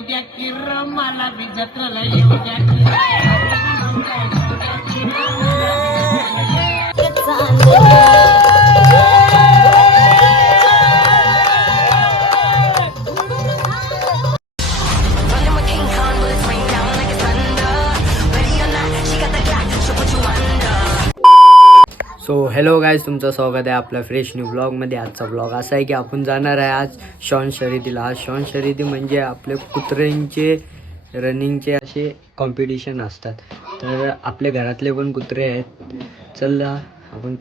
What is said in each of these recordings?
उद्या किर मला बी जत्राला येऊ द्या. सो हॅलो गाईज, तुमचं स्वागत आहे आपल्या फ्रेश न्यू ब्लॉगमध्ये. आजचा ब्लॉग असा आहे की आपण जाणार आहे आज शॉन शर्यतीला. आज शॉन शर्यती म्हणजे आपले कुत्र्यांचे रनिंगचे असे कॉम्पिटिशन असतात. तर आपल्या घरातले पण कुत्रे आहेत. चला आपण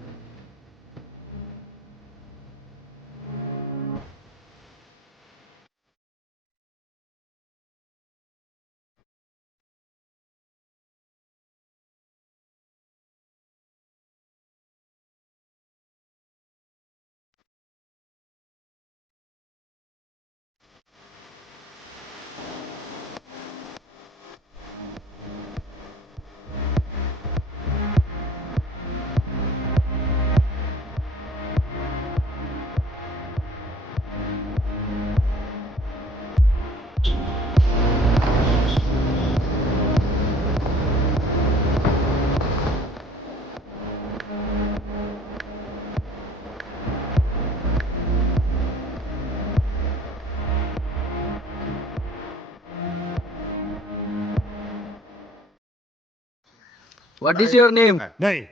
व्हॉट इज युअर नेम? नहीं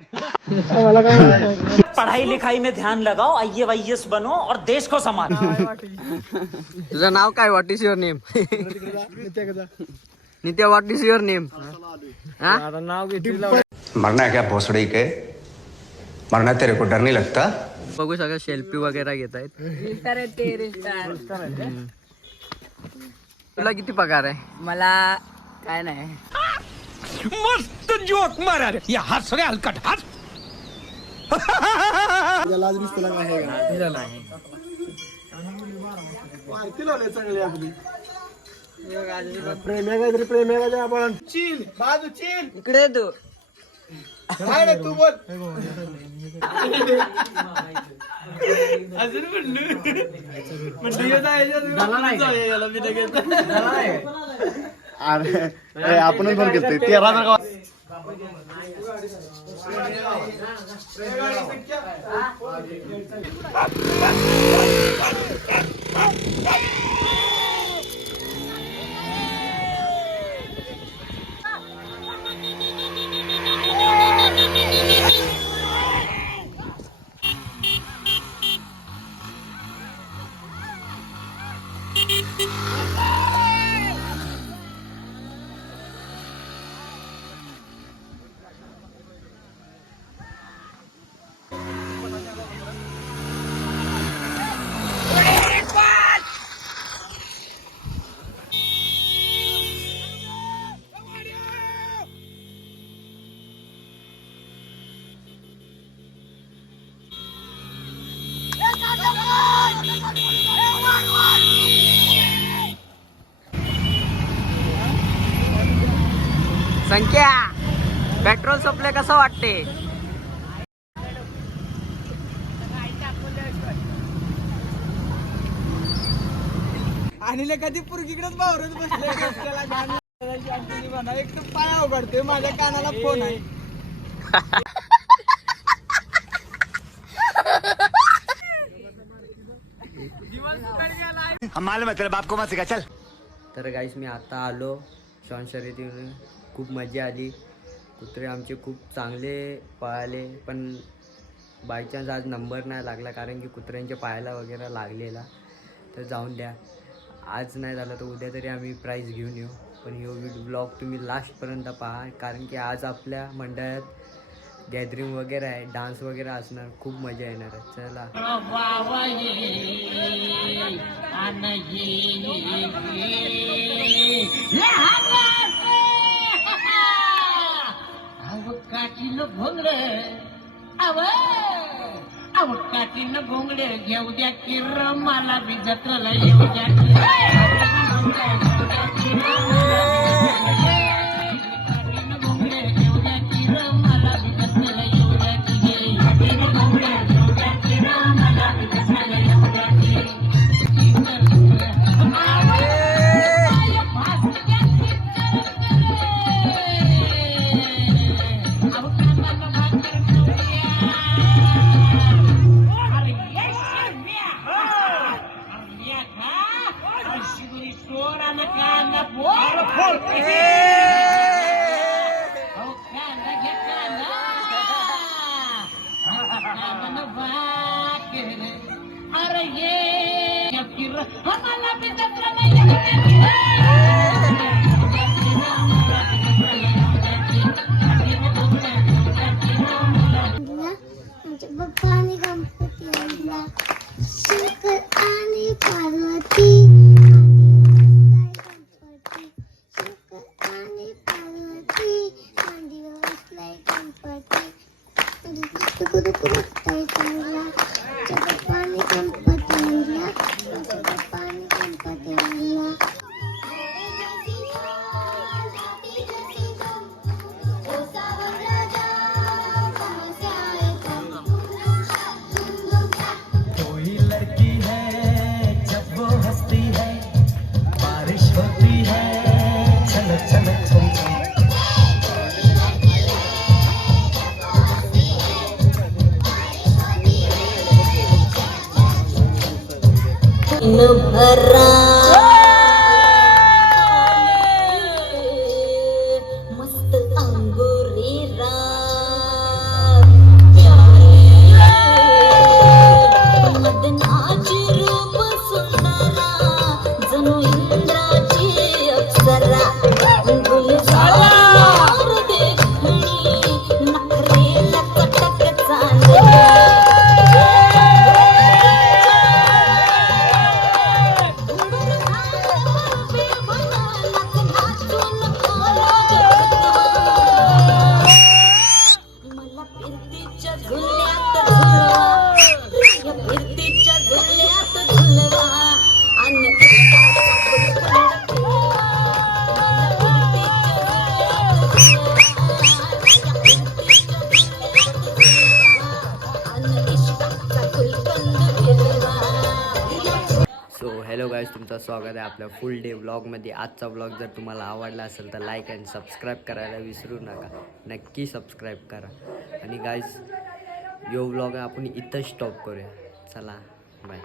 पढ़ाई लिखाई में ध्यान लगाओ, IAS बनो और देश को संभालो. तुझं नाव काय? What is your name? Nitya, what is your name? मरना है क्या भोसड़ी के? मरना तेरे को डर नहीं लगता? बघू सगळं सेल्फी वगैरे घेत आहेत. तुला किती पगार आहे? मला काय नाही. मस्त जोक मारा रे या हाथ सगळे हलकट हाथ. इकडे तू आपण पण घेतोय 13,000 संख्या, पेट्रोल संपले कसं वाटते? आणि कधी पुरगीकडेच बावरच बसले. एक तर पाय अवघडते. माझ्या कानाला फोन आहे. हम मालूम है तेरे बाप को मत सिखा चल. तर गाईस, मी आता आलो शॉन शर्यतीवरून. खूप मजा आली. कुत्रे आमचे खूप चांगले पळाले, पण बायचान्स आज नंबर नाही लागला कारण की कुत्र्यांच्या पायाला वगैरे लागलेला. तर जाऊन द्या, आज नाही झालं तर उद्या तरी आम्ही प्राईज घेऊन येऊ. पण हे ब्लॉग तुम्ही लास्टपर्यंत पहा कारण की आज आपल्या मंडळात गॅदरिंग वगैरे आहे, डान्स वगैरे असणार. खूप मजा येणार आहे. चला. काठीनं भोंगडे काठीनं भोंगडे घेऊ द्या किर मला बी जत्राला येऊ द्या. काठीनं भोंगडे घेऊ द्या किर मला बी जत्राला येऊ द्या. काठीनं भोंगडे घेऊ द्या किर मला बी जत्राला येऊ द्या. किर्र मला बी जत्राला येऊ द्या किर्र. आमच्या पप्पा आणि गणपती आणला शंकर आणि पार्वती शंकर आणि पार्वती मांडीवर बसलाय गणपती बसताय चांगला आमच्या पप्पा आणि गणपती आणला आमच्या पप्पा आणि गणपती आणला मस्त अंगुरी मदनाची रूप सुंदरा जणू इंद्राची अप्सरा गुलजार देखणी नखरेला कटक चांदणी मला फिरतीच्या झुल्यात झुलवा या फिरतीच्या झुल्यात झुलवा आणि सो हॅलो गाईज, तुमचं स्वागत आहे आपल्या फुल डे व्लॉगमध्ये. आजचा व्लॉग जर तुम्हाला आवडला असेल तर लाईक अँड सबस्क्राईब करायला विसरू नका. नक्की सबस्क्राईब करा. आणि गाईज, यो व्लॉग आपण इथं स्टॉप करूया. चला बाय.